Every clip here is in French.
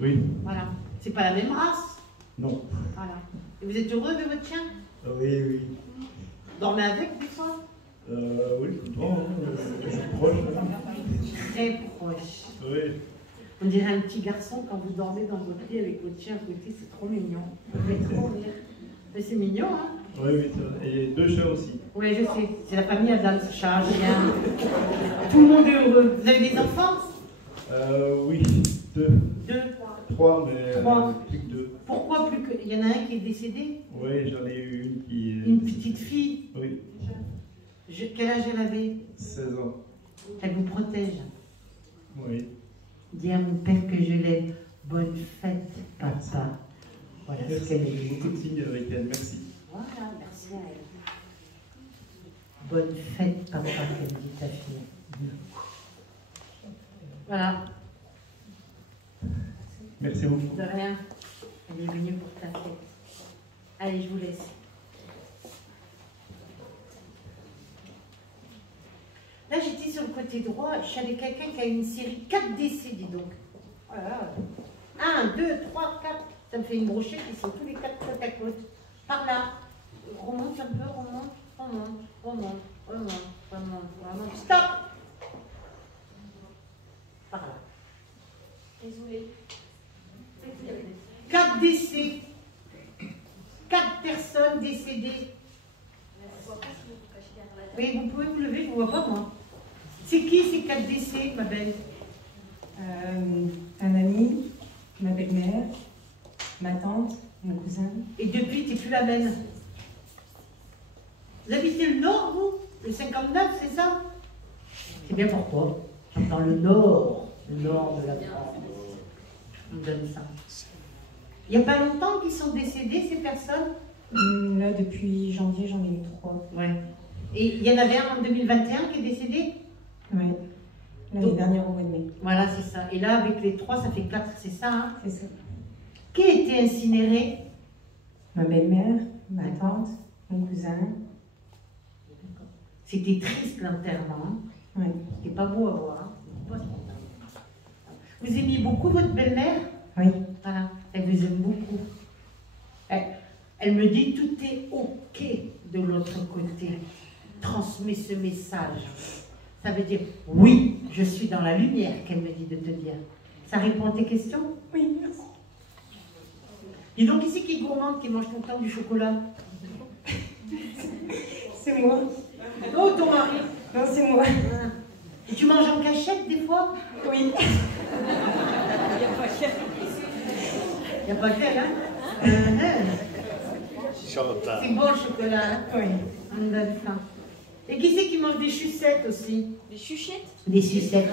Oui. Voilà. C'est pas la même race. Non. Voilà. Et vous êtes heureux de votre chien? Oui, oui. Dormez avec des fois? Oui, tout le temps. Je suis proche. Très proche. Oui. On dirait un petit garçon quand vous dormez dans votre lit avec votre chien à côté, c'est trop mignon. Ça fait trop rire. Mais c'est mignon, hein? Oui, oui, et 2 chats aussi. Oui, je sais. C'est la famille Adams, chat, chien. Tout le monde est heureux. Vous avez des enfants? Oui, 2. 2. 3, mais 3. plus que 2. Pourquoi plus que... Il y en a un qui est décédé? Oui, j'en ai eu une qui... Une petite fille? Oui. Quel âge elle avait? 16 ans. Elle vous protège? Oui. Dis à mon père que je l'aime. Bonne fête, papa. Voilà ce Merci. qu'elle dit. Beaucoup de signes avec elle, merci. Voilà, merci à elle. Bonne fête, papa, qu'elle dit ta fille. Voilà. Merci beaucoup. De rien. Elle est venue pour ta fête. Allez, je vous laisse. Là, j'étais sur le côté droit, je suis avec quelqu'un qui a une série 4 décès, dis donc. Voilà. 1, 2, 3, 4. Ça me fait une brochette, ils sont tous les 4 côte à côte. Par là. Remonte un peu, remonte, remonte, remonte, remonte, remonte, remonte. Stop! Par là. Désolée. 4 décès. 4 personnes décédées. Oui, vous pouvez vous lever, je ne vous vois pas moi. C'est qui ces 4 décès, ma belle? Un ami, ma belle-mère, ma tante, mon cousin. Et depuis, tu n'es plus la même. Vous habitez le Nord, vous? Le 59, c'est ça? C'est bien pourquoi? Dans le Nord de la France. On donne ça. Il n'y a pas longtemps qu'ils sont décédés, ces personnes? Là, depuis janvier, j'en ai eu 3. Ouais. Et il y en avait un en 2021 qui est décédé? Ouais. L'année dernière au mois de mai. Voilà, c'est ça. Et là, avec les 3, ça fait 4, c'est ça, hein? C'est ça. Qui a été incinéré? Ma belle-mère, ma tante, mon cousin. C'était triste l'enterrement. Ouais. C'était pas beau à voir. Vous aimiez beaucoup votre belle-mère? Oui. Voilà, elle vous aime beaucoup. Elle me dit tout est ok de l'autre côté. Transmets ce message. Ça veut dire oui, je suis dans la lumière qu'elle me dit de te dire. Ça répond à tes questions? Oui, merci. Dis donc, qui c'est qui est gourmande, qui mange tout le temps du chocolat? C'est moi. Oh, ton mari? Non, c'est moi. Et tu manges en cachette des fois? Oui. Il n'y a pas qu'elle, hein? C'est bon le chocolat, hein? Oui. On donne faim. Et qui c'est qui mange des chuchettes aussi? Des chuchettes? Des sucettes.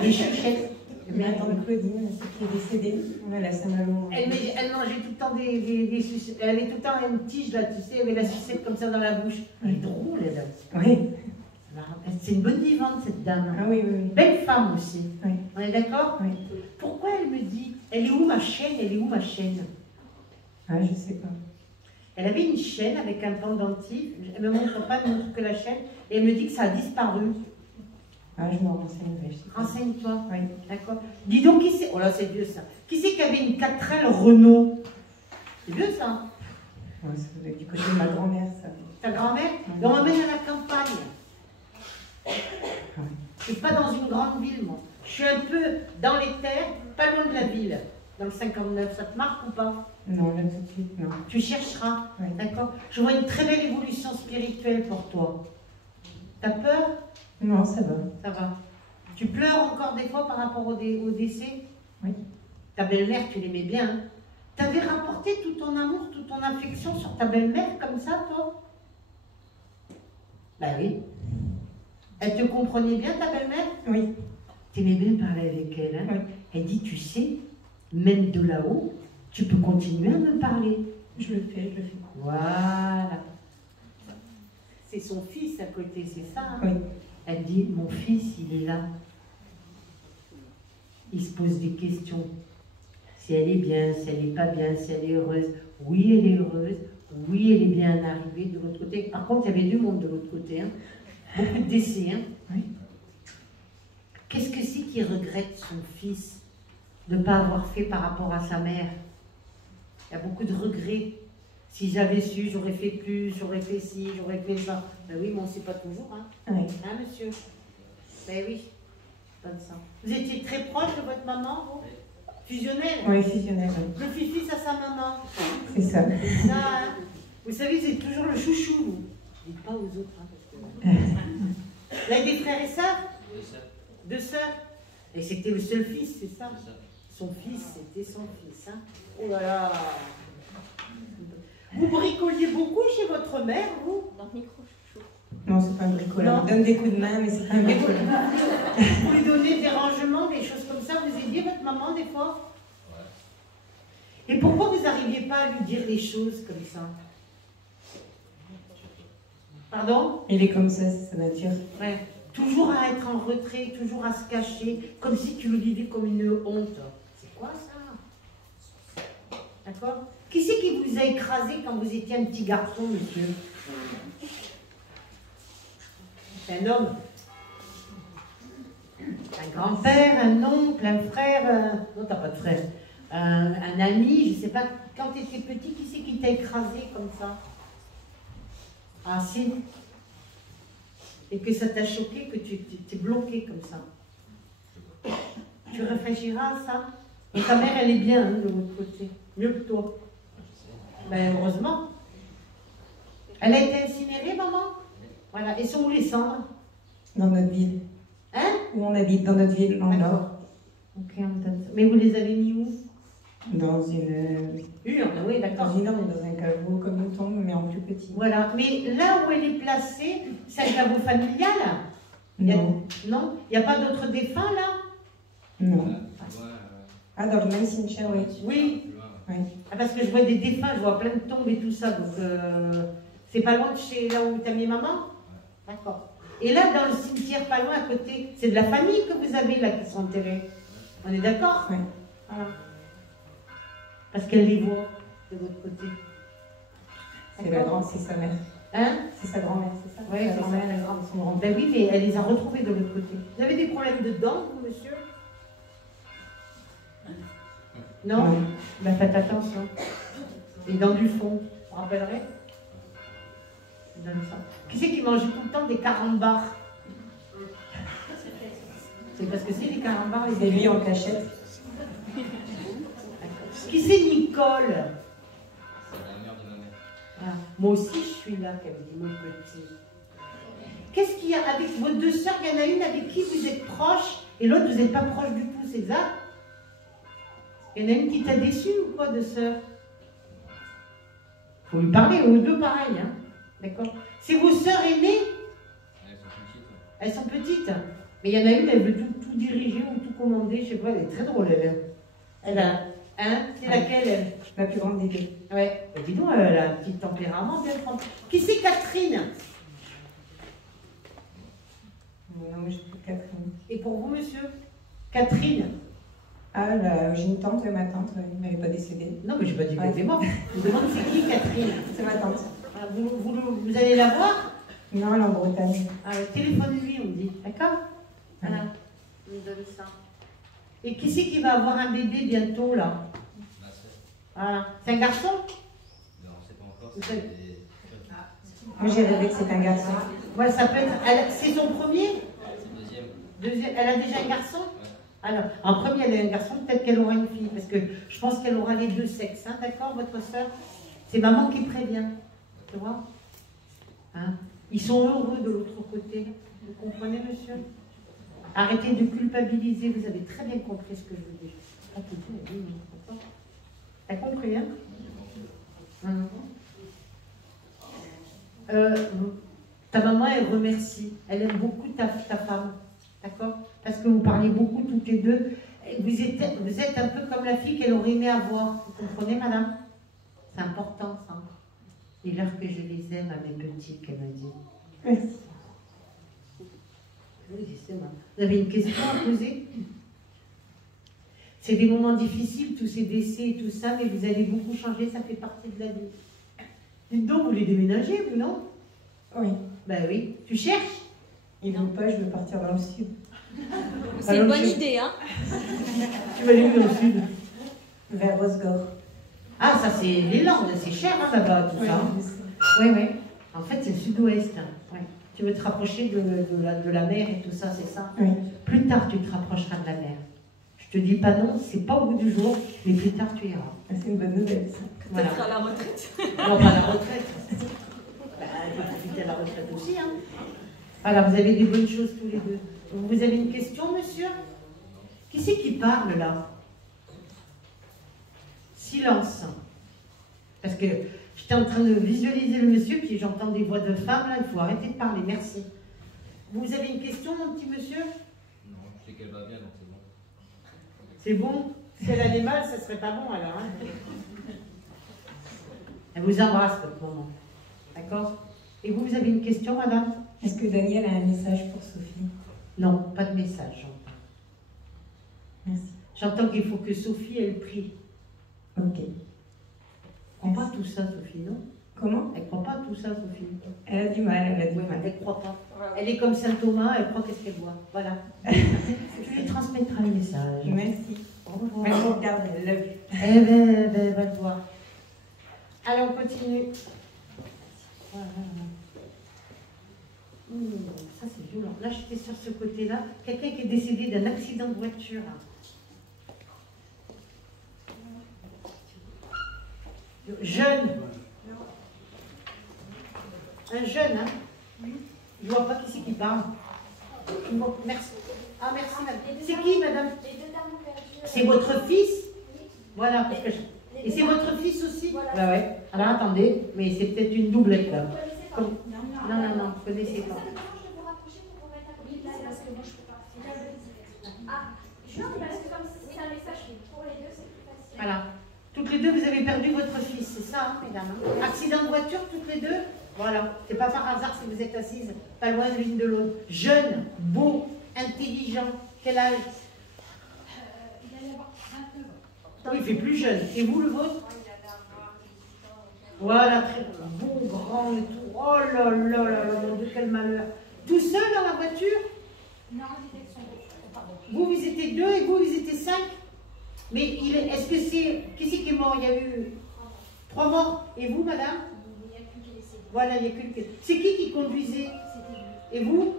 Des chuchettes. Ma tante Claudine, qui est décédée. Voilà, ça m'a... Elle mangeait tout le temps des sucettes. Elle avait tout le temps une tige là, tu sais, avec la sucette comme ça dans la bouche. Elle est drôle, elle. Oui. C'est une bonne vivante, cette dame. Ah oui, oui, oui. Belle femme aussi. Oui. On est d'accord? Oui. Pourquoi elle me dit, elle est où ma chaîne? Elle est où ma chaîne? Ah, je sais pas. Elle avait une chaîne avec un pendentif. Elle ne me montre pas, elle me montre que la chaîne. Et elle me dit que ça a disparu. Ah, je m'en renseignerai, je sais pas. Renseigne-toi. Oui. D'accord. Dis donc, qui c'est? Oh là, c'est vieux ça. Qui c'est qui avait une 4L Renault? C'est vieux ça. Ouais, ça doit être du côté de ma grand-mère, ça. Ta grand-mère? Oui. Et on m'emmène à la campagne. Oui. Je suis pas dans une grande ville, moi. Je suis un peu dans les terres, pas loin de la ville. Dans le 59, ça te marque ou pas? Non, là tout de suite, non. Tu chercheras, Oui. d'accord? Je vois une très belle évolution spirituelle pour toi. T'as peur? Non, ça va. Ça va. Tu pleures encore des fois par rapport au décès? Oui. Ta belle-mère, tu l'aimais bien. Hein? T'avais rapporté tout ton amour, toute ton affection sur ta belle-mère comme ça, toi? Ben oui. Elle te comprenait bien, ta belle-mère? Oui. T'aimais bien parler avec elle, hein? Oui. Elle dit, tu sais, même de là-haut, tu peux continuer à me parler. Je le fais, je le fais. Voilà. C'est son fils à côté, c'est ça, hein? Oui. Elle dit, mon fils, il est là. Il se pose des questions. Si elle est bien, si elle n'est pas bien, si elle est heureuse. Oui, elle est heureuse. Oui, elle est bien arrivée de l'autre côté. Par contre, il y avait du monde de l'autre côté. Hein. Beaucoup de décès. Hein. Oui. Qu'est-ce que c'est qu'il regrette son fils? de ne pas avoir fait par rapport à sa mère. Il y a beaucoup de regrets. Si j'avais su, j'aurais fait plus, j'aurais fait ci, j'aurais fait ça. Ben oui, mais on ne sait pas toujours, hein. Oui. Hein, monsieur? Ben oui, comme ça. Vous étiez très proche de votre maman, vous? Fusionnel? Oui, fusionnel. Oui. Le fils à sa maman. C'est ça. C'est ça, hein. Vous savez, c'est toujours le chouchou, vous. Dites pas aux autres, hein, parce que... Vous avez des frères et sœurs? Deux sœurs. Et c'était le seul fils, c'est ça? Son fils, c'était son fils, hein. Oh là là. Vous bricoliez beaucoup chez votre mère, vous? Dans le micro, chouchou. Non, c'est pas un bricolage. Non. On donne des coups de main, mais c'est pas un Et vous, bricolage. vous lui donnez des rangements, des choses comme ça, vous aidiez votre maman des fois? Et pourquoi vous n'arriviez pas à lui dire les choses comme ça? Pardon? Il est comme ça, c'est sa nature. Ouais. Toujours à être en retrait, toujours à se cacher, comme si tu le vivais comme une honte. C'est quoi ça? D'accord? Qui c'est qui vous a écrasé quand vous étiez un petit garçon, monsieur? C'est un homme. Un grand-père, un oncle, un frère. Non, t'as pas de frère. Un ami, je sais pas. Quand tu étais petit, qui c'est qui t'a écrasé comme ça? Ah, si. Et que ça t'a choqué, que tu t'es bloqué comme ça. Tu réfléchiras à ça. Et ta mère, elle est bien, hein, de l'autre côté. Mieux que toi. Ben, heureusement. Elle a été incinérée, maman? Voilà. Et sont où les cendres? Dans notre ville. Hein? Où on habite, dans notre ville, en D'accord. Nord. Ok, on donne ça. Mais vous les avez mis où? Dans une Urne, oui, d'accord. urne, dans un caveau comme une tombe, mais en plus petit. Voilà. Mais là où elle est placée, c'est un caveau familial? Non. Non? Il n'y a pas d'autres défunts, là? Non. Ah, dans le même cimetière, oui. Oui. Oui. Ah, parce que je vois des défunts, je vois plein de tombes et tout ça. Donc, c'est pas loin de chez là où tu as mis maman? D'accord. Et là, dans le cimetière, pas loin à côté, c'est de la famille que vous avez là qui sont enterrés. On est d'accord? Oui. Voilà. Parce qu'elle les voit de votre côté. C'est la grande, c'est sa mère. Hein? C'est sa grand-mère, c'est ça? Oui, Sa c'est grand-mère, ça. la grande, son grand-père. Ben oui, mais elle les a retrouvés de l'autre côté. Vous avez des problèmes de dents, vous, monsieur? Non? Oui. Ben faites attention. Les dents du fond, vous vous rappellerez? Je donne ça. Qui c'est qui mange tout le temps des carambars? C'est parce que c'est les carambars. C'est lui en cachette. Qui c'est Nicole? C'est la mère de ma mère. Ah, moi aussi je suis là, qu'elle dit mon petit. Qu'est-ce qu'il y a avec vos deux sœurs? Il y en a une avec qui vous êtes proche et l'autre vous n'êtes pas proche du tout, c'est ça? Il y en a une qui t'a déçu ou quoi de sœur? Faut lui parler, aux deux pareil, hein? D'accord? C'est vos sœurs aînées? Elles sont petites. Elles sont petites. Mais il y en a une, elle veut tout diriger ou tout commander, je sais pas, elle est très drôle, elle. Elle a. Hein? C'est laquelle, elle? La plus grande des deux. Ouais. Bah, dis donc, elle a un petit tempérament bien franc. Qui c'est Catherine? Non, mais je suis Catherine. Et pour vous, monsieur? Catherine? Ah, j'ai une tante, ma tante, elle n'est pas décédée. Non, mais je n'ai pas dit Ouais. qu'elle est morte. Je vous demande c'est qui, Catherine? C'est ma tante. Ah, vous allez la voir? Non, elle est en Bretagne. Ah, téléphone-lui, on dit. D'accord? Voilà. On lui donne ça. Et qui c'est qui va avoir un bébé bientôt, là? Ma soeur. Voilà. C'est un garçon? Non, on ne sait pas encore. Vous C'est savez. des... Moi, j'ai rêvé que c'est un garçon. Ouais, ça peut être. C'est son premier? C'est le deuxième. Deuxième. Elle a déjà un garçon? Ouais. Alors, en premier, elle a un garçon, peut-être qu'elle aura une fille, parce que je pense qu'elle aura les deux sexes, hein, d'accord, votre soeur? C'est maman qui prévient, tu vois? Hein? Ils sont heureux de l'autre côté, vous comprenez, monsieur? Arrêtez de culpabiliser, vous avez très bien compris ce que je vous dis. Ah, tout dit, oui, d'accord. T'as compris, hein? Ta maman, elle remercie, elle aime beaucoup ta femme, d'accord? Parce que vous parlez beaucoup toutes les deux. Vous êtes un peu comme la fille qu'elle aurait aimé avoir. Vous comprenez, madame? C'est important, ça. Dis-leur que je les aime à mes petits, qu'elle m'a dit. Merci. Oui, c'est moi. Vous avez une question à poser? C'est des moments difficiles, tous ces décès et tout ça, mais vous allez beaucoup changer, ça fait partie de la vie. Dites donc, vous voulez déménager, vous, non? Oui. Ben oui. Tu cherches? Il veut pas, je veux partir dans le sud. C'est une bonne idée, hein. Tu vas aller où dans le sud? Vers Rosgor. Ah, ça c'est les Landes, c'est cher hein, là-bas, tout ça. Oui, oui. En fait, c'est le sud-ouest. Ouais. Tu veux te rapprocher de la mer et tout ça, c'est ça? Oui. Plus tard, tu te rapprocheras de la mer. Je te dis pas non, c'est pas au bout du jour, mais plus tard, tu iras. C'est une bonne nouvelle, ça. Voilà. Peut-être à la retraite. Non, pas la retraite. Bah, tu vas profiter à la retraite aussi. Hein. Voilà, vous avez des bonnes choses tous les deux. Vous avez une question, monsieur? Qui c'est qui parle là? Silence. Parce que j'étais en train de visualiser le monsieur, puis j'entends des voix de femmes, là, il faut arrêter de parler, merci. Vous avez une question, mon petit monsieur? Non, je sais qu'elle va bien, donc c'est bon. C'est bon? Si elle allait mal, ça serait pas bon alors. Hein. Elle vous embrasse, votre maman. D'accord? Et vous avez une question, madame? Est-ce que Daniel a un message pour Sophie? Non, pas de message, j'entends. Merci. J'entends qu'il faut que Sophie, elle prie. Ok. Elle prend pas tout ça, Sophie, non? Comment? Elle prend pas tout ça, Sophie. Elle a du mal, elle a du Oui, mal. elle ne croit pas. Elle est comme Saint Thomas, elle croit qu'est-ce qu'elle voit. Voilà. Tu lui transmettras le message. Merci. Au revoir. Elle me regarde, elle l'a vu. Eh ben, va te voir. Allez, on continue. Voilà. Ça, c'est violent. Là, j'étais sur ce côté-là. Quelqu'un qui est décédé d'un accident de voiture. Jeune. Un jeune, hein? Je vois pas qui c'est qui parle. Bon, merci. Ah, merci, madame. C'est qui, madame? C'est votre fils? Voilà. Parce que Et c'est votre fils aussi? Voilà. Ouais, ouais. Alors, attendez, mais c'est peut-être une doublette, là. Non, Non, vous ne connaissez pas. Voilà. Toutes les deux, vous avez perdu votre fils, c'est ça, hein, mesdames? Accident de voiture, toutes les deux? Voilà. C'est pas par hasard si vous êtes assises pas loin de l'une de l'autre. Jeune, beau, intelligent. Quel âge? Il allait avoir 29 ans. Non, il fait plus jeune. Et vous, le vôtre? Voilà, très beau, grand et tout. Oh là là là là, mon Dieu, quel malheur. Tout seul dans la voiture? Non, il était avec son beau. Vous étiez deux et vous étiez 5? Mais est-ce que c'est... Qui c'est qui est mort? Il y a eu 3 morts. Et vous, madame? Il n'y a plus qui laissait. Voilà, il n'y a que... C'est qui conduisait? Et vous?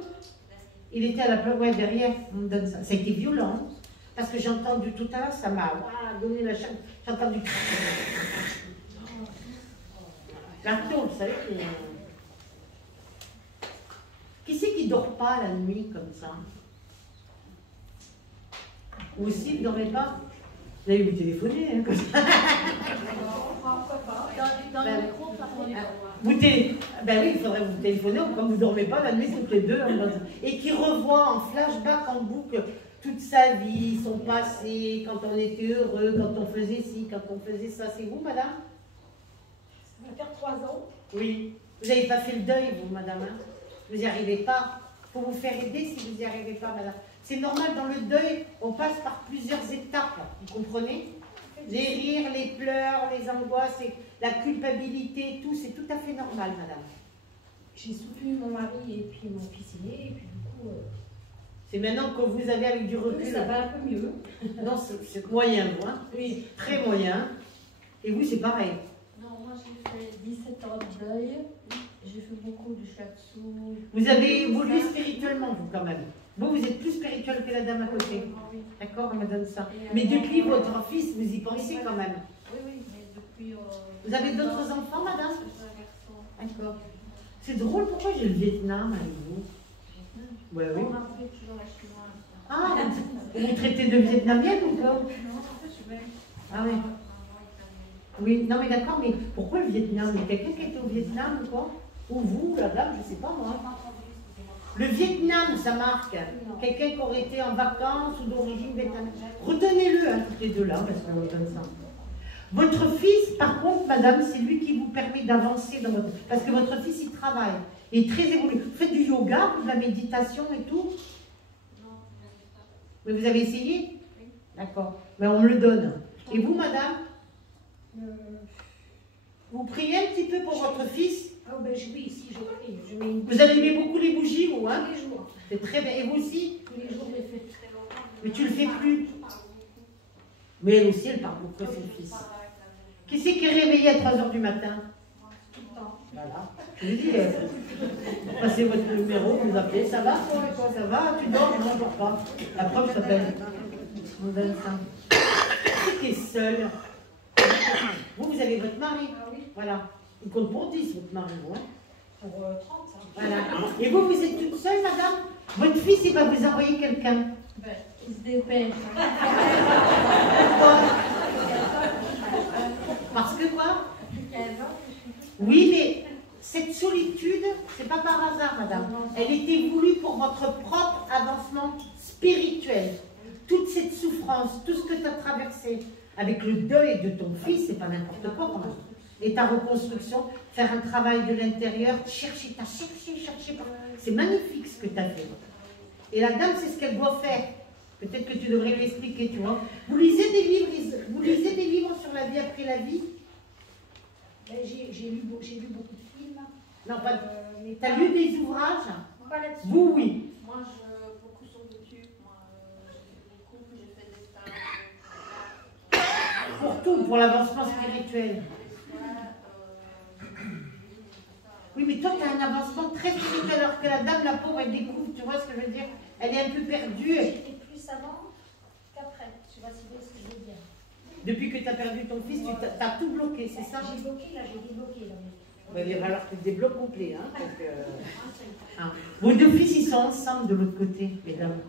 Il était à la place, ouais, derrière. On me donne ça. Ça a été violent. Hein, parce que j'ai entendu tout à l'heure, ça m'a donné la chair. J'ai entendu... L'arton, vous savez, qui c'est qui ne dort pas la nuit comme ça? Ou aussi, vous ne dormez pas? Vous allez vous téléphoner, hein, comme ça. Dans le micro, par contre. Ben oui, il faudrait vous téléphoner comme vous ne dormez pas la nuit toutes les deux. Et qui revoit en flashback, en boucle, toute sa vie, son passé, quand on était heureux, quand on faisait ci, quand on faisait ça. C'est vous, madame? Ça va faire 3 ans. Oui. Vous n'avez pas fait le deuil, vous, madame, hein? Vous n'y arrivez pas. Il faut vous faire aider si vous n'y arrivez pas, madame. C'est normal, dans le deuil, on passe par plusieurs étapes, vous comprenez? Les rires, les pleurs, les angoisses, la culpabilité, tout, c'est tout à fait normal, madame. J'ai soutenu mon mari et puis mon fils aîné, et puis du coup... C'est maintenant que vous avez avec du recul. ça va un peu mieux. Non, c'est moyen, vous, hein? Oui. Très moyen. Et vous, c'est pareil. Non, moi j'ai fait 17 ans de deuil, j'ai fait beaucoup de shiatsu. Vous avez évolué spirituellement, vous, quand même. Vous êtes plus spirituel que la dame à côté. Oui. D'accord, madame ça. Mais depuis votre fils, vous y pensez quand même. Oui, mais depuis... Vous avez d'autres enfants, madame? D'accord. C'est drôle, pourquoi j'ai le Vietnam avec vous? Ouais, oui. On m'appelait toujours la chinoise. Ah, vous traitez de vietnamienne ou quoi? Non, en fait, je vais... Ah oui. Oui, non mais d'accord, mais pourquoi le Vietnam? Il y a quelqu'un qui était au Vietnam ou quoi? Ou vous, la dame, je ne sais pas moi. Le Vietnam, ça marque. Quelqu'un qui aurait été en vacances ou d'origine vietnamienne. Retenez-le, hein, toutes les deux là, parce qu'on retonne ça. Votre fils, par contre, madame, c'est lui qui vous permet d'avancer dans votre... Parce que votre fils, il travaille. Il est très évolué. Vous faites du yoga, de la méditation et tout? Non, Mais vous avez essayé? Oui. D'accord. Mais on me le donne. Et vous, madame? Vous priez un petit peu pour votre fils? Ah ben oui, si je prie. Je mets une... Vous allumez beaucoup les bougies, vous, hein? Tous les jours. C'est très bien. Et vous aussi? Tous tous les jours, elle fait. Mais tu le fais plus. Mais elle aussi, elle parle beaucoup à son fils. Qui c'est qui est réveillé à 3 h du matin? Tout le temps. Voilà. Je lui dis, passez votre numéro, vous appelez, ça va toi et toi, ça va? Tu dors? Non, je dors pas. La preuve s'appelle. On donne ça. Qui est seul? Vous avez votre mari. Ah oui, Voilà. Il compte pour 10, votre mari, vous, hein? pour 30. Hein. Voilà. Et vous êtes toute seule, madame? Votre fils, il va vous envoyer quelqu'un. Ben, il se dépêche. Pourquoi? Parce que quoi? Oui, mais cette solitude, c'est pas par hasard, madame. Elle était voulue pour votre propre avancement spirituel. Toute cette souffrance, tout ce que tu as traversé avec le deuil de ton fils, c'est pas n'importe quoi quand même. Et ta reconstruction, faire un travail de l'intérieur, chercher. C'est magnifique ce que tu as fait. Et la dame, c'est ce qu'elle doit faire. Peut-être que tu devrais lui expliquer, tu vois. Vous lisez des livres sur la vie après la vie? J'ai lu beaucoup de films. Non, pas. Mais Tu as lu des ouvrages? pas là-dessus. Vous, oui. Moi, beaucoup sur YouTube. Moi, j'ai fait des stages. Pour tout, pour l'avancement spirituel. Oui, mais toi, tu as un avancement très spirituel, alors que la dame, la pauvre, elle découvre, tu vois ce que je veux dire? Elle est un peu perdue. J'étais plus avant qu'après. Je sais pas si vous voyez ce que je veux dire. Depuis que tu as perdu ton fils, tu as tout bloqué, c'est ça? J'ai bloqué, là, j'ai débloqué. Là. Il va falloir que tu débloques complet. Hein, hein. Vos deux fils, ils sont ensemble de l'autre côté, mesdames.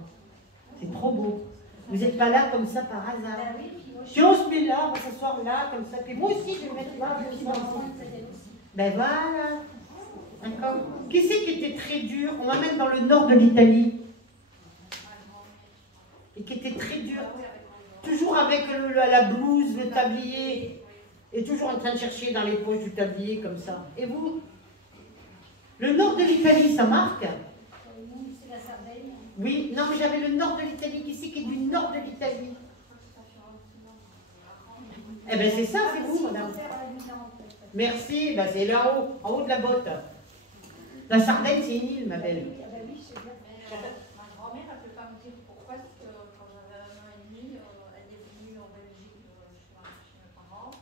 C'est trop beau. Vous n'êtes pas là comme ça par hasard. Ah oui, puis moi, je Si on se met là, on va s'asseoir là, comme ça. Puis moi aussi, je vais me mettre là, je vais m'asseoir. Ben voilà. D'accord. Qui c'est qui était très dur? On m'amène dans le nord de l'Italie. Et qui était très dur. Toujours avec la blouse, le tablier. Et toujours en train de chercher dans les poches du tablier, comme ça. Et vous? Le nord de l'Italie, ça marque? Nous, c'est la Sardaigne. Oui. Non, mais j'avais le nord de l'Italie. Qui c'est qui est du nord de l'Italie? Eh bien, c'est ça, c'est vous, madame. Merci. Ben, c'est là-haut, en haut de la botte. La Sardaigne, c'est une île, ma belle. Ah bah oui, c'est bien. Ma grand-mère, elle ne peut pas me dire pourquoi, parce que quand j'avais 1 an et demi, elle est venue en Belgique chez mes parents,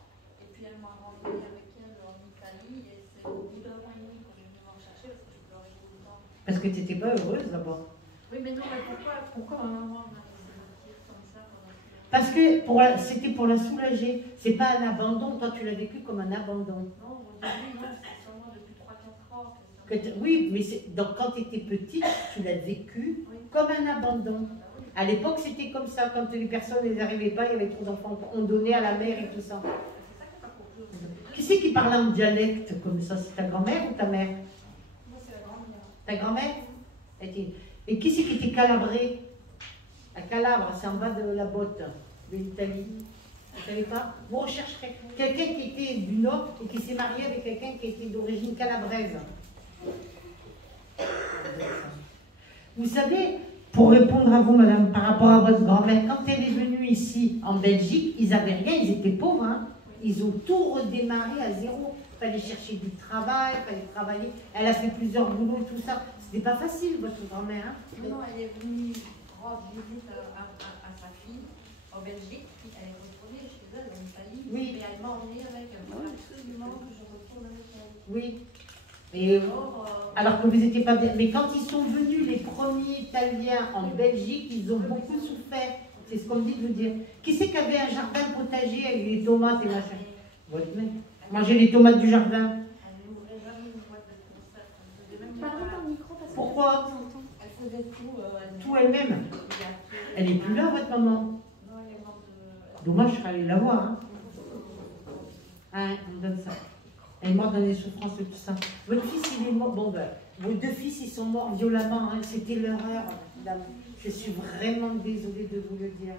et puis elle m'a renvoyée avec elle en Italie, et c'est au bout d'1 an et demi qu'on est venu me rechercher, parce que je pleurais tout le temps. Parce que tu n'étais pas heureuse là-bas. Oui, mais non, mais pourquoi ma maman m'a laissé partir comme ça pendant que... Parce que c'était pour la soulager. C'est pas un abandon. Toi, tu l'as vécu comme un abandon. Non, aujourd'hui, non, c'est seulement depuis 3-4 ans. Oui, mais donc quand tu étais petite, tu l'as vécu comme un abandon. À l'époque, c'était comme ça. Quand les personnes n'arrivaient pas, il y avait trop d'enfants. On donnait à la mère et tout ça. Qui c'est qui parlait en dialecte comme ça? C'est ta grand-mère ou ta mère? Moi, c'est la grand-mère. Ta grand-mère? Et qui c'est qui était calabré? À Calabre, c'est en bas de la botte de l'Italie. Vous ne savez pas? Vous rechercherez quelqu'un qui était du Nord et qui s'est marié avec quelqu'un qui était d'origine calabraise. Vous savez, pour répondre à vous, madame, par rapport à votre grand-mère, quand elle est venue ici, en Belgique, ils n'avaient rien, ils étaient pauvres. Hein. Ils ont tout redémarré à zéro. Il fallait chercher du travail, il fallait travailler. Elle a fait plusieurs boulots et tout ça. C'était pas facile, votre grand-mère. Hein. Non, elle est venue rendre visite à sa fille en Belgique, puis elle est retournée chez elle en Italie. Oui. Et elle m'a emmenée avec elle. Il faut absolument que je retourne avec elle. Oui. Et, alors que vous n'étiez pas bien. Mais quand ils sont venus, les premiers Italiens en Belgique, ils ont beaucoup souffert. C'est ce qu'on me dit de vous dire. Qui c'est qui avait un jardin potager avec des tomates et machin? Votre mère. Manger les tomates du jardin. Elle n'ouvrait jamais une boîte de conserve. Elle faisait même Parlez dans le micro parce que Pourquoi? Elle faisait tout. Tout elle-même. Elle n'est plus là, votre maman. Non, elle est morte de... Dommage, je serais allée la voir. Hein. Hein, on donne ça. Elle est morte dans des souffrances et tout ça. Votre fils, il est mort. Bon, ben, vos deux fils, ils sont morts violemment. Hein. C'était leur heure, madame. Je suis vraiment désolée de vous le dire.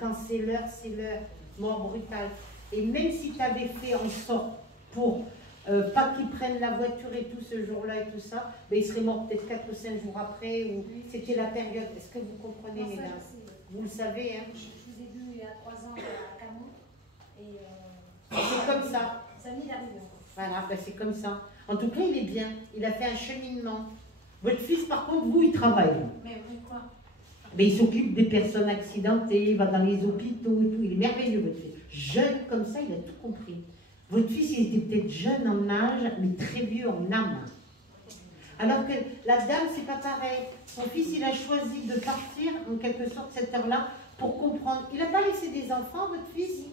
Quand c'est l'heure, c'est l'heure. Mort brutale. Et même si tu avais fait en sorte pour pas qu'ils prennent la voiture et tout ce jour-là et tout ça, ben, ils seraient morts peut-être 4 ou 5 jours après. Ou... C'était la période. Est-ce que vous comprenez, mesdames? Vous le savez, hein? je vous ai vu il y a 3 ans à Canon. Et C'est comme ça. ça m'est arrivé. Voilà, ben c'est comme ça. En tout cas, il est bien. Il a fait un cheminement. Votre fils, par contre, vous, il travaille. Mais oui, quoi? Mais il s'occupe des personnes accidentées, il va dans les hôpitaux et tout. Il est merveilleux, votre fils. Jeune comme ça, il a tout compris. Votre fils, il était peut-être jeune en âge, mais très vieux en âme. Alors que la dame, c'est pas pareil. Son fils, il a choisi de partir, en quelque sorte, cette heure-là, pour comprendre. Il n'a pas laissé des enfants, votre fils?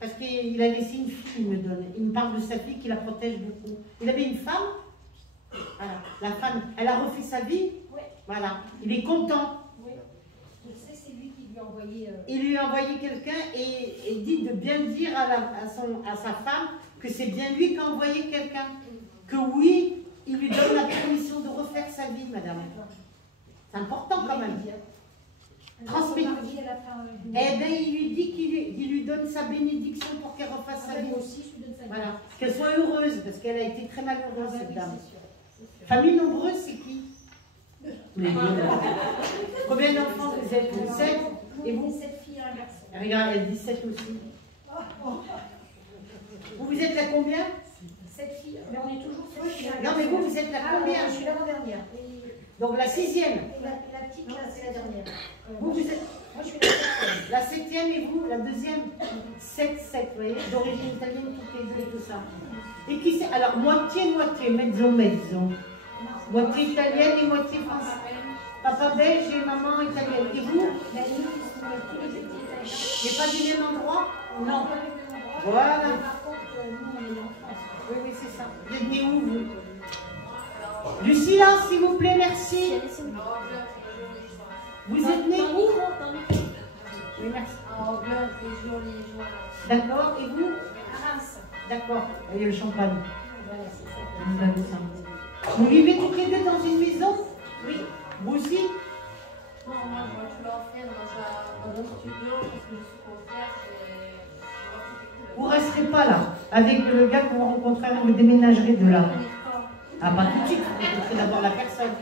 Parce qu'il a laissé une fille, il me donne. Il me parle de sa fille qui la protège beaucoup. Il avait une femme. Voilà. La femme, elle a refait sa vie. Oui. Voilà. Il est content. Oui. Je sais, c'est lui qui lui a envoyé. Il lui a envoyé quelqu'un et dit de bien dire à sa femme que c'est bien lui qui a envoyé quelqu'un. Que oui, il lui donne la permission de refaire sa vie, madame. C'est important quand même. Transmis. Eh bien, il lui dit qu'il lui donne sa bénédiction pour qu'elle refasse sa vie. Moi aussi, je lui donne sa Voilà. Qu'elle soit heureuse, parce qu'elle a été très malheureuse, cette dame. Famille nombreuse, c'est qui? Combien d'enfants vous êtes? 7? Et vous? 7 filles et un garçon. Regarde, elle dit 7 aussi. Vous êtes la combien? 7 filles. Mais on est toujours 7 filles. Non, mais vous êtes la combien? Je suis l'avant-dernière. Donc la 6e. La petite, là, c'est la dernière. Vous êtes... Moi, je suis la 7e. La 7e et vous, la 2e? 7, vous voyez, d'origine italienne, toutes les deux et tout ça. Et qui c'est? Alors, moitié, mezzo. Moitié italienne et moitié française. Papa belge et maman italienne. Et vous? La nuit, ils sont tous les petits italiens. Il n'y a pas du même endroit? Non, pas du même endroit. Voilà. Mais par contre, nous, on est en France. Oui, c'est ça. Vous êtes nés où, vous? Du silence, s'il vous plaît, merci. Vous êtes nés où? Oui, merci. D'accord, et vous? À Reims. D'accord. Il y a le champagne. Voilà, c'est ça. Vous avez ça. Vous vivez toutes les deux dans une maison? Oui. Vous aussi? Non, moi, je suis en faire dans un studio parce que je suis confrère. Vous ne resterez pas là. Avec le gars que vous rencontrerez, vous déménagerez de là. Ah, pas tout de suite, vous rencontrez d'abord la personne.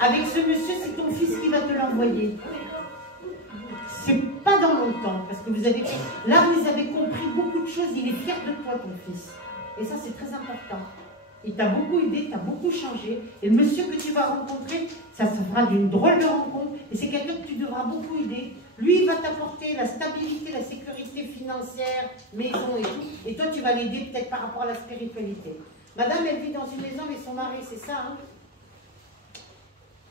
Avec ce monsieur, c'est ton fils qui va te l'envoyer. C'est pas dans longtemps, parce que vous avez... Là, vous avez compris beaucoup de choses. Il est fier de toi, ton fils. Et ça, c'est très important. Il t'a beaucoup aidé, t'a beaucoup changé. Et le monsieur que tu vas rencontrer, ça se fera d'une drôle de rencontre. Et c'est quelqu'un que tu devras beaucoup aider. Lui, il va t'apporter la stabilité, la sécurité financière, maison et tout. Et toi, tu vas l'aider peut-être par rapport à la spiritualité. Madame, elle vit dans une maison avec son mari, c'est ça, hein?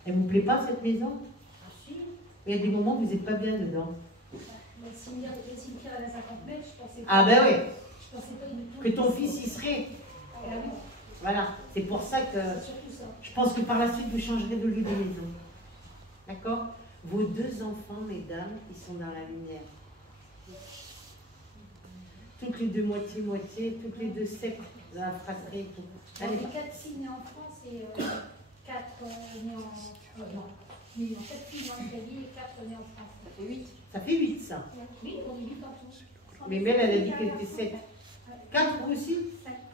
Elle ne vous plaît pas, cette maison? Ah, si. Il y a des moments où vous n'êtes pas bien dedans. Le cimetière à la 50 mètres, je pensais pas. Ah ben oui, Je pensais pas du tout. que ton fils y serait. Ah oui, Voilà, c'est pour ça que c'est surtout ça. je pense que par la suite, vous changerez de lieu de maison. D'accord? Vos 2 enfants, mesdames, ils sont dans la lumière. Toutes les 2 moitié, toutes les 2 secs dans la fratrie et tout. J'en Allez, ai 4 filles nées en France et 4 nées en... non, 4 filles en Italie et 4 nées en France. Ça fait 8. ça fait 8 ça. Oui, on est 8 en tout. Mais Mel, elle a dit qu'elle était 7. 4 vous aussi?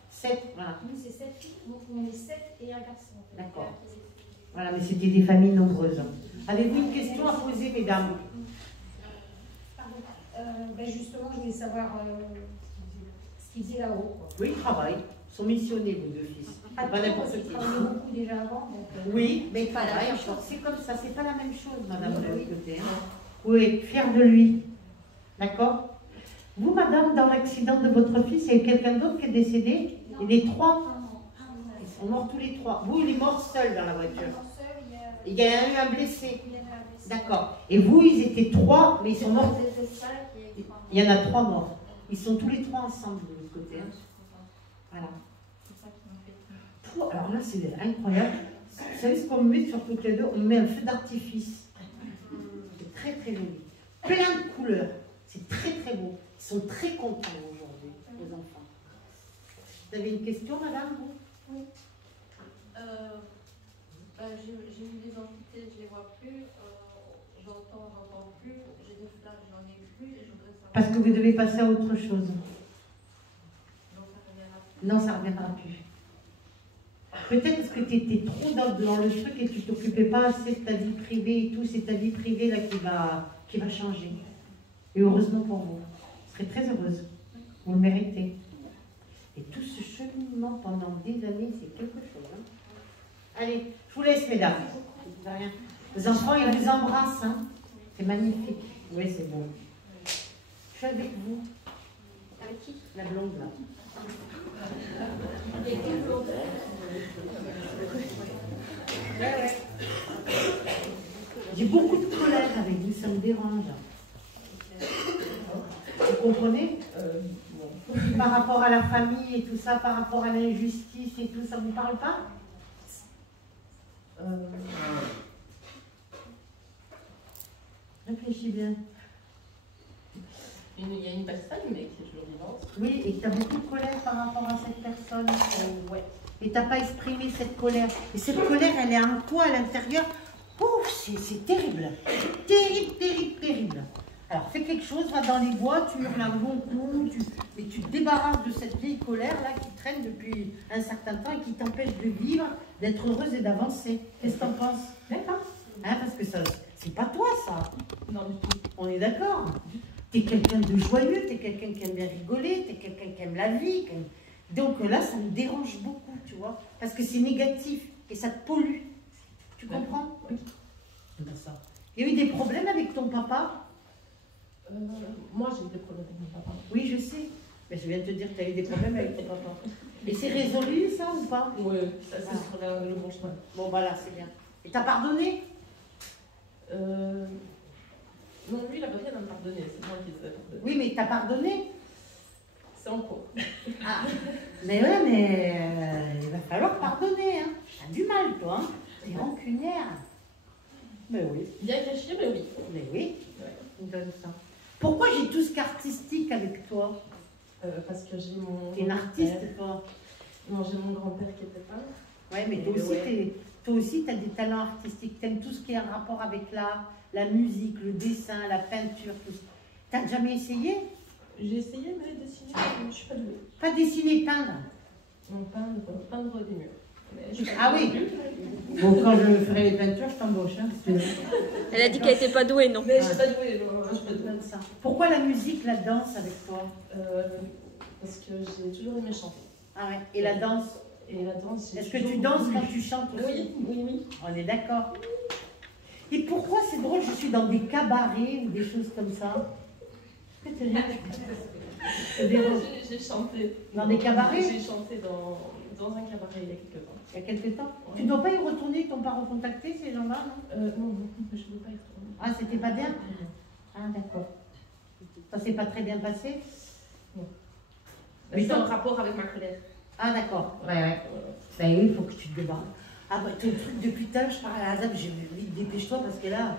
7, voilà. Nous, c'est 7 filles, donc on est 7 et un garçon. D'accord. Voilà, mais c'était des familles nombreuses. Avez-vous une question à poser, mesdames? Pardon. Ben justement, je voulais savoir ce qu'ils faisaient là-haut. Oui, ils travaillent. Ils sont missionnés, vos 2 fils. Ah, Pas n'importe ils qui. travaillaient beaucoup déjà avant. Donc, Oui, mais pas la pareil, même encore. C'est comme ça, c'est pas la même chose, madame, Oui, de oui. l'autre côté. Hein. Oui, fière de lui. D'accord? Vous, madame, dans l'accident de votre fils, il y a quelqu'un d'autre qui est décédé? Non. Et les 3? non. Ils sont morts tous les 3. Vous, il est mort seul dans la voiture. Il y a Il y a eu un blessé. il y en a un blessé. D'accord. Et vous, ils étaient 3, mais ils sont morts. C'est ça qui est. Il y en a 3 morts. Ils sont tous les 3 ensemble de l'autre côté. Hein. Voilà. C'est ça qui m'a fait. Pouh, alors là, c'est incroyable. Vous savez ce qu'on met sur toutes les 2? On met un feu d'artifice. C'est très très joli. Plein de couleurs. C'est très très beau. Ils sont très contents aujourd'hui, vos enfants. Vous avez une question, madame? Oui. J'ai vu des entités, je ne les vois plus. J'entends plus. J'ai des flashs, j'en ai plus. Et je voudrais savoir. Parce que vous devez passer à autre chose. Donc ça reviendra plus. Non, ça ne reviendra plus. Peut-être parce que tu étais trop dans le truc et tu ne t'occupais pas assez de ta vie privée et tout. C'est ta vie privée là qui va changer. Et heureusement pour vous. Vous serez très heureuse. Vous le méritez. Et tout ce cheminement pendant des années, c'est quelque chose. Hein. Allez, je vous laisse, mesdames. De rien. Les enfants, ils vous embrassent. Hein. C'est magnifique. Oui, c'est beau. Je suis avec vous. Avec qui? La blonde, là. Il y a qui blonde? Ouais. J'ai beaucoup de colère avec vous, ça me dérange. Vous comprenez? Par rapport à la famille et tout ça, par rapport à l'injustice et tout, ça ne vous parle pas? Réfléchis bien. Il y a une personne, mais qui est toujours vivante. Oui, et tu as beaucoup de colère par rapport à cette personne. Ouais. Et tu n'as pas exprimé cette colère. Et cette colère, elle est en toi, à l'intérieur. Ouf, c'est terrible. Terrible, terrible, terrible. Alors, fais quelque chose, va dans les bois, tu hurles un bon coup, et tu te débarrasses de cette vieille colère-là qui traîne depuis un certain temps et qui t'empêche de vivre, d'être heureuse et d'avancer. Qu'est-ce que tu en penses? D'accord. Hein, parce que ça, c'est pas toi, ça. Non, du tout. On est d'accord. Tu es quelqu'un de joyeux, tu es quelqu'un qui aime bien rigoler, tu es quelqu'un qui aime la vie. Donc là, ça me dérange beaucoup, tu vois, parce que c'est négatif et ça te pollue. Tu comprends? Oui. C'est pas ça. Il y a eu des problèmes avec ton papa? Moi, j'ai eu des problèmes avec mon papa. Oui, je sais. Mais je viens de te dire que tu as eu des problèmes avec ton papa. Et c'est résolu, ça, ou pas? Oui, ça c'est sur le bon chemin. Bon, voilà, c'est bien. Et t'as pardonné? Non, lui, il a pas rien à me pardonner, c'est moi qui les ai pardonné. Oui, mais t'as pardonné? C'est en cours. Ah, mais ouais, mais il va falloir pardonner, hein. T'as du mal, toi, hein. T'es rancunière. Mais oui. Bien caché, mais oui. Mais oui, Ouais. on donne ça. Pourquoi j'ai tout ce qu'artistique avec toi? Parce que j'ai mon. T'es une artiste, toi. Non, j'ai mon grand-père qui était peintre. Ouais, mais toi aussi, Ouais. toi aussi, t'as des talents artistiques. T'aimes tout ce qui est en rapport avec l'art, la musique, le dessin, la peinture, tout ça. T'as jamais essayé? J'ai essayé de dessiner, mais je suis pas douée. Pas dessiner, peindre? Non, peindre des murs. Mais je- Ah oui. Bon, quand je ferai les peintures, je t'embauche. Hein, parce que- Elle a dit qu'elle était pas douée, non? Mais je suis pas douée, non, je suis pas douée. Comme ça. Pourquoi la musique, la danse avec toi? Parce que j'ai toujours aimé chanter. Ah ouais. Et la danse? Et la danse, j'ai Est-ce que toujours tu danses voulu. quand tu chantes aussi? Oui. On est d'accord. Et pourquoi c'est drôle, je suis dans des cabarets ou des choses comme ça? Qu'est-ce que tu J'ai chanté. Dans des cabarets? J'ai chanté dans un cabaret il y a quelques temps. Il y a quelque temps. Tu ne dois pas y retourner, ils t'ont pas recontacté ces gens-là, non? Non, je ne veux pas y retourner. Ah, c'était pas bien? Ah, d'accord. Ça s'est pas très bien passé? Mais c'est en rapport avec ma colère. Ah, d'accord. Ouais. Ben oui, il faut que tu te débarrasses. Ah, bah, ton truc depuis tout à l'heure, je parle à Azab, j'ai vite dépêche-toi parce que là,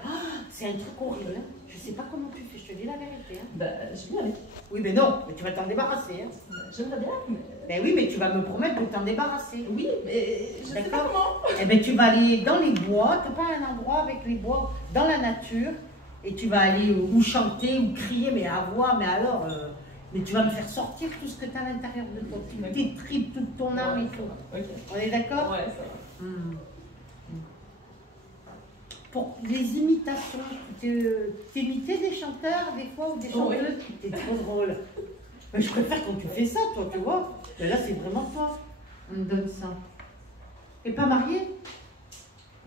c'est un truc horrible. Hein. Je sais pas comment tu fais, je te dis la vérité. Hein. Bah, je viens avec. Oui, mais non, mais tu vas t'en débarrasser. Hein. J'aimerais bien, mais. Ben oui, mais tu vas me promettre de t'en débarrasser. Oui, mais je sais pas comment. Eh ben tu vas aller dans les bois, tu n'as pas un endroit avec les bois, dans la nature, et tu vas aller ou chanter ou crier, mais à voix, mais alors, mais tu vas me faire sortir tout ce que tu as à l'intérieur de toi, toutes tes tripes, toute ton âme et tout. Ok. On est d'accord? Ouais, ça va. Pour les imitations, t'imitais des chanteurs des fois ou des chanteuses? T'es trop drôle. Mais je préfère quand tu fais ça, toi, tu vois. Mais là, c'est vraiment toi. On me donne ça. T'es pas mariée?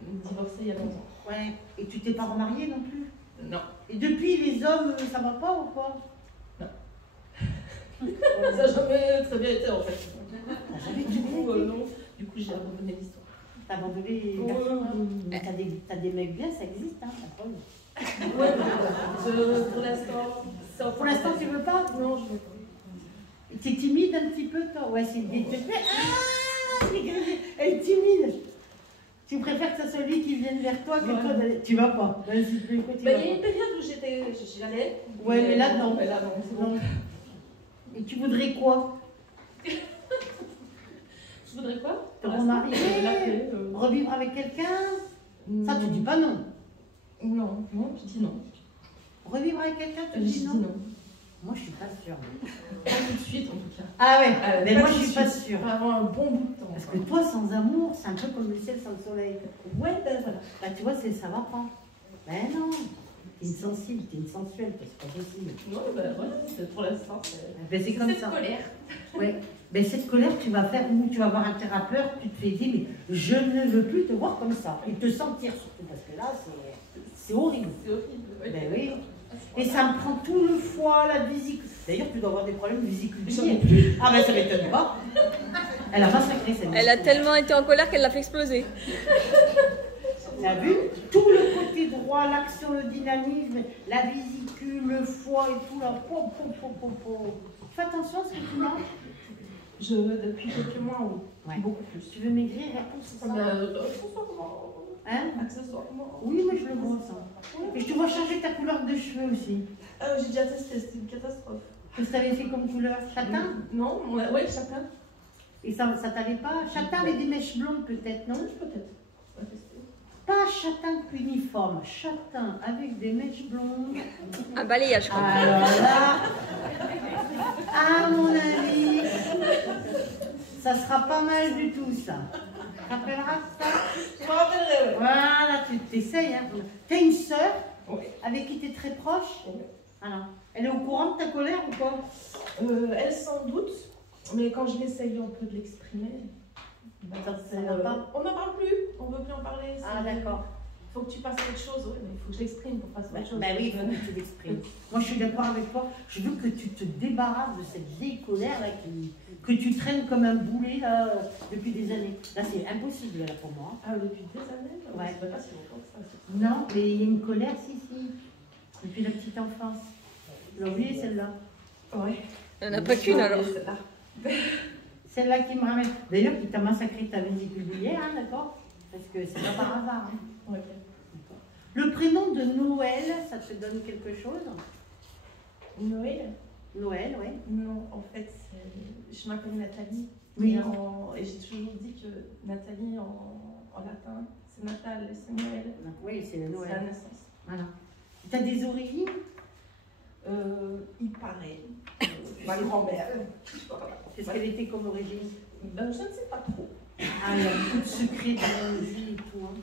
Divorcée il y a longtemps. Ouais. Et tu t'es pas remariée non plus? Non. Et depuis, les hommes, ça va pas ou quoi? Non. Ça n'a jamais très bien été en fait. T'as jamais Du été? coup, non. Du coup, j'ai abandonné l'histoire. T'as abandonné les Ouais, garçons, hein? ouais. Mais t'as des mecs bien, ça existe, hein, la preuve. Ouais, pour l'instant. Pour l'instant, tu veux pas? Non, je veux pas. T'es timide un petit peu, toi? Ouais, c'est une elle est timide. Tu préfères que ce soit lui qui vienne vers toi que toi d'aller. Tu vas pas. Vas-y, tu vas Il y a pas. une période où j'y allais. Ouais, mais là, non. Mais là, non, c'est bon. Non. Et tu voudrais quoi? Je voudrais quoi? Te remarier? La paix, Revivre avec quelqu'un? Ça, tu dis pas non. Non, je dis non. Revivre avec quelqu'un, tu Je dis dis non? non. Moi, je suis pas sûre. Pas tout de suite, en tout cas. Ah ouais, mais moi, tout je de suis pas suite. sûre. Pas avant un bon bout de temps. Parce que toi, sans amour, c'est un peu comme le ciel sans le soleil. Ouais, ben voilà. Bah, tu vois, ça va pas. Ben non. T'es une sensible, t'es une sensuelle, toi, c'est pas possible. Non, ben voilà, pour l'instant, c'est. Ben, c'est comme cette ça. colère. Ouais. Ben, cette colère, tu vas faire, ou tu vas voir un thérapeute, tu te fais dire, mais je ne veux plus te voir comme ça. Et te sentir surtout, parce que là, c'est horrible. C'est horrible. Oui. Ben oui. Et ça me prend tout le foie, la vésicule. D'ailleurs, tu dois avoir des problèmes de vésicule. Ah ben ça m'étonne pas. Elle a massacré cette Elle a tellement été en colère qu'elle l'a fait exploser. Tu as vu? Tout le côté droit, l'action, le dynamisme, la vésicule, le foie et tout là. Fais attention à ce que tu manges. Depuis quelques mois, oui. Ouais. Beaucoup plus. Tu veux maigrir, réponse c'est ça? Accessoirement. Hein? Accessoirement. Oui, mais je le vois ça. Et je te vois changer ta couleur de cheveux aussi. J'ai déjà testé, c'était une catastrophe. Qu'est-ce que tu avais fait comme couleur? Châtain? Non, oui, chacun. Et ça t'allait pas? Châtain avec des mèches blondes peut-être, non? Peut-être. On va tester. Pas châtain uniforme, châtain avec des mèches blondes. Un balayage, quoi. Alors là, à mon avis, ça sera pas mal du tout ça. Tu te rappelleras ça? Je me rappellerai, oui. Voilà, tu t'essayes. Hein. T'as une sœur Oui. avec qui tu es très proche? Oui. Alors, elle est au courant de ta colère ou pas? Elle sans doute, mais quand je l'essaye un peu de l'exprimer, Ça va pas? on n'en parle plus, on ne veut plus en parler. Ah d'accord. Il faut que tu passes quelque chose, oui, mais il faut que je l'exprime pour passer quelque chose. Ben oui, il faut que tu l'exprimes. Moi, je suis d'accord avec toi. Je veux que tu te débarrasses de cette vieille colère là, que tu traînes comme un boulet là, depuis des années. Là, c'est impossible là, pour moi. Ah, depuis des années? Ouais. Ça fait pas si longtemps que ça. Non, mais il y a une colère, si. Depuis la petite enfance. Tu l'as oublié celle-là? Oui. Il n'y en a pas qu'une alors. Celle-là qui me ramène. D'ailleurs, qui t'a massacré ta vésicule biliaire, hein, d'accord? Parce que c'est pas par hasard. Hein. Ok. Le prénom de Noël, ça te donne quelque chose? Noël? Noël, oui. Non, en fait, je m'appelle Nathalie. Oui. Et j'ai toujours dit que Nathalie en latin, c'est Natal et c'est Noël. Oui, c'est le C'est la Noël. naissance. Voilà. Tu as des origines? Il paraît. Ma grand-mère. Qu'est-ce qu'elle était comme origine? Je ne sais pas trop. Ah, il y a beaucoup de secrets de vie et tout. Hein.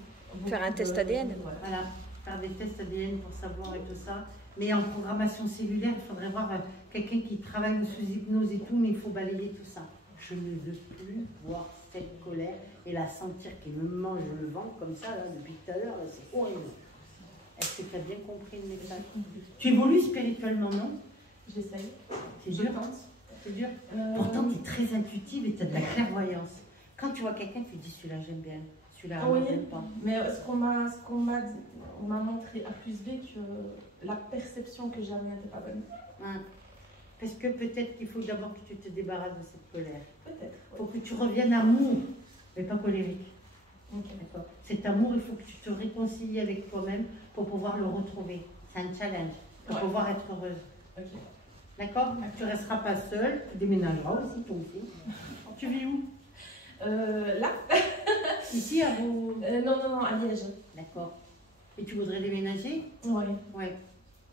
Faire un test ADN. Voilà, faire des tests ADN pour savoir et tout ça. Mais en programmation cellulaire, il faudrait voir quelqu'un qui travaille sous hypnose et tout, mais il faut balayer tout ça. Je ne veux plus voir cette colère et la sentir qui me mange le ventre comme ça, là, depuis tout à l'heure, c'est horrible. Est-ce que tu as bien compris le message? Tu évolues spirituellement, non? J'essaye. C'est Je dur. tente. C'est dur. Pourtant, tu es très intuitive et tu as de la clairvoyance. Quand tu vois quelqu'un, tu dis celui-là j'aime bien, celui-là Oui. j'aime pas. Mais ce qu'on m'a dit, on m'a montré A plus B que la perception que j'avais n'était pas bonne. Hein. Parce que peut-être qu'il faut d'abord que tu te débarrasses de cette colère. Peut-être. Il faut que tu reviennes amour, mais pas colérique. Ok. D'accord. Cet amour, il faut que tu te réconcilies avec toi-même pour pouvoir le retrouver. C'est un challenge, pour pouvoir être heureuse. Ok. D'accord? Tu ne resteras pas seule, tu déménageras aussi, toi aussi. Tu vis où? Là? Ici, à vous. Non, à Liège. D'accord. Et tu voudrais déménager? Oui. Oui.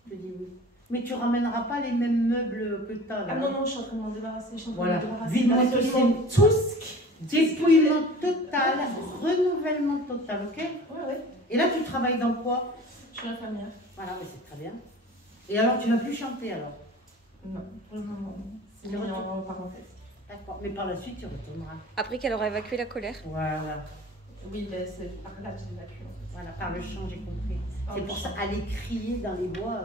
Je dis oui. Mais tu ramèneras pas les mêmes meubles que tu as là. Ah non, je suis en train de m'en débarrasser. Je suis en train Voilà. de me débarrasser. Vide-moi Absolument tout ce qui... Dépouillement total, renouvellement total, ok? Oui. Et là, tu travailles dans quoi? Je suis infirmière. Voilà, mais c'est très bien. Et alors, tu ne vas plus chanter alors? Non, pour le moment, non. C'est mis en parenthèse. D'accord, mais par la suite, tu retourneras. Après qu'elle aura évacué la colère. Voilà. Oui, mais c'est par là que j'évacue. Voilà, par le chant, j'ai compris. C'est pour ça, aller crier dans les bois,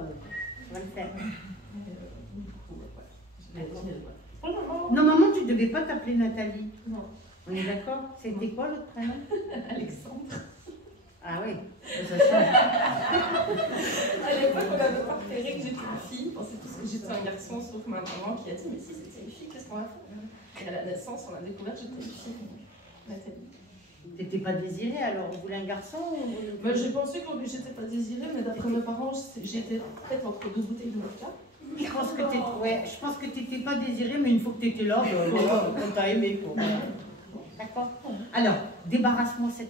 on va le faire. Pour le moment, Normalement, tu ne devais pas t'appeler Nathalie. non. On est d'accord? C'était quoi l'autre prénom? Alexandre. Ah oui, ça change. À l'époque, on avait pas repéré que j'étais une fille. On pensait tous que j'étais un garçon, sauf ma maman qui a dit mais si c'était une fille, qu'est-ce qu'on va faire? Et à la naissance, on a découvert que j'étais une fille, donc Nathalie. T'étais pas désirée alors? On voulait un garçon ou... Bah, j'ai pensé que j'étais pas désirée, mais d'après mes parents, j'étais peut-être entre deux bouteilles de vodka. Je pense que t'étais pas désirée, mais une fois que t'étais là, on t'a aimé. D'accord? Alors, débarrasse-moi cette